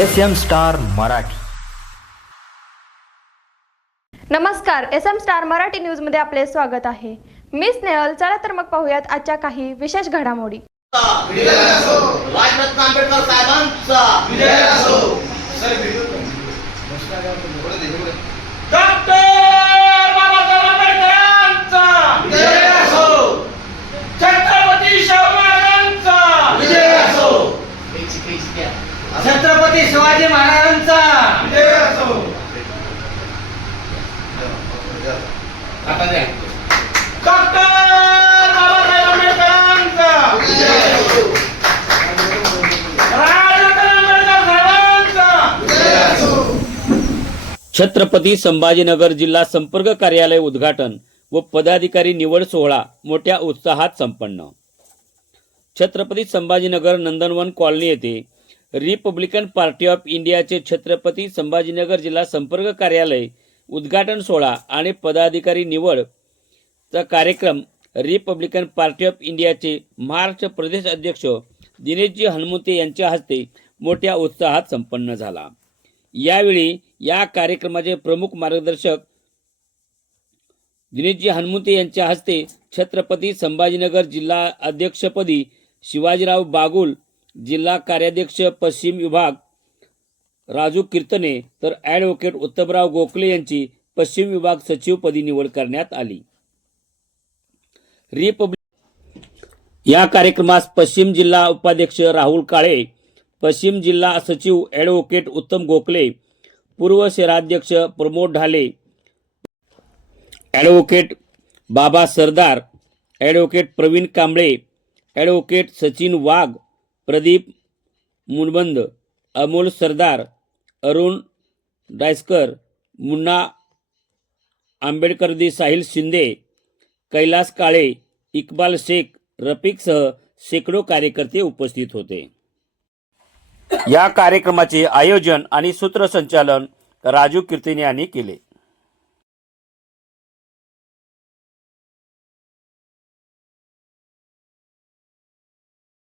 S M Star Marathi. नमस्कार S M Star Marathi न्यूजमध्ये आपले स्वागत आहे. मी स्नेहल चला तर मग पाहूयात आजच्या काही विशेष घडामोडी. राजरत्न आंबेडकर साहेबांचा डॉक्टर बाबासाहेब आंबेडकरांचा. छत्रपती शाहू महाराजांचा. छत्रपती छत्रपती शिवाजी महाराजांचा. डॉक्टर बाबासाहेब आंबेडकरांचा. राजरत्न आंबेडकर साहेबांचा. छत्रपती संभाजीनगर जिल्हा संपर्क कार्यालय उद्घाटन व पदाधिकारी निवड सोहळा मोठ्या उत्साहात संपन्न. छत्रपती संभाजीनगर नंदनवन कॉलनी येथे रिपब्लिकन पार्टी ऑफ इंडियाचे छत्रपती संभाजीनगर जिल्हा संपर्क कार्यालय उद्घाटन सोहळा आणि पदाधिकारी निवड चा कार्यक्रम रिपब्लिकन पार्टी ऑफ इंडियाचे महाराष्ट्र प्रदेश अध्यक्ष दिनेशजी हनुमते यांच्या हस्ते मोठ्या उत्साहात संपन्न झाला. यावेळी या कार्यक्रमाचे प्रमुख मार्गदर्शक दिनेशजी हनुमते यांच्या हस्ते छत्रपती संभाजीनगर जिल्हा अध्यक्षपदी शिवाजीराव बागुल जिल्हा कार्याध्यक्ष पश्चिम विभाग राजू कीर्तने तर ॲडव्होकेट उत्तमराव गोखले यांची पश्चिम विभाग सचिवपदी निवड करण्यात आली. रिपब्लिक या कार्यक्रमास पश्चिम जिल्हा उपाध्यक्ष राहुल काळे पश्चिम जिल्हा सचिव ॲडव्होकेट उत्तम गोखले पूर्व शहराध्यक्ष Pramod Dhale advocate Baba Sardar advocate Praveen Kamble advocate Sachin Wagh Pradeep Munband Amol Sardar Arun Dayaskar Munna आंबेडकरदी Sahil Shinde Kailas Kale Iqbal Shaikh रफिकसह शेकडो कार्यकर्ते उपस्थित होते. या कार्यक्रमाचे आयोजन आणि सूत्रसंचालन राजू कीर्तिने यांनी केले.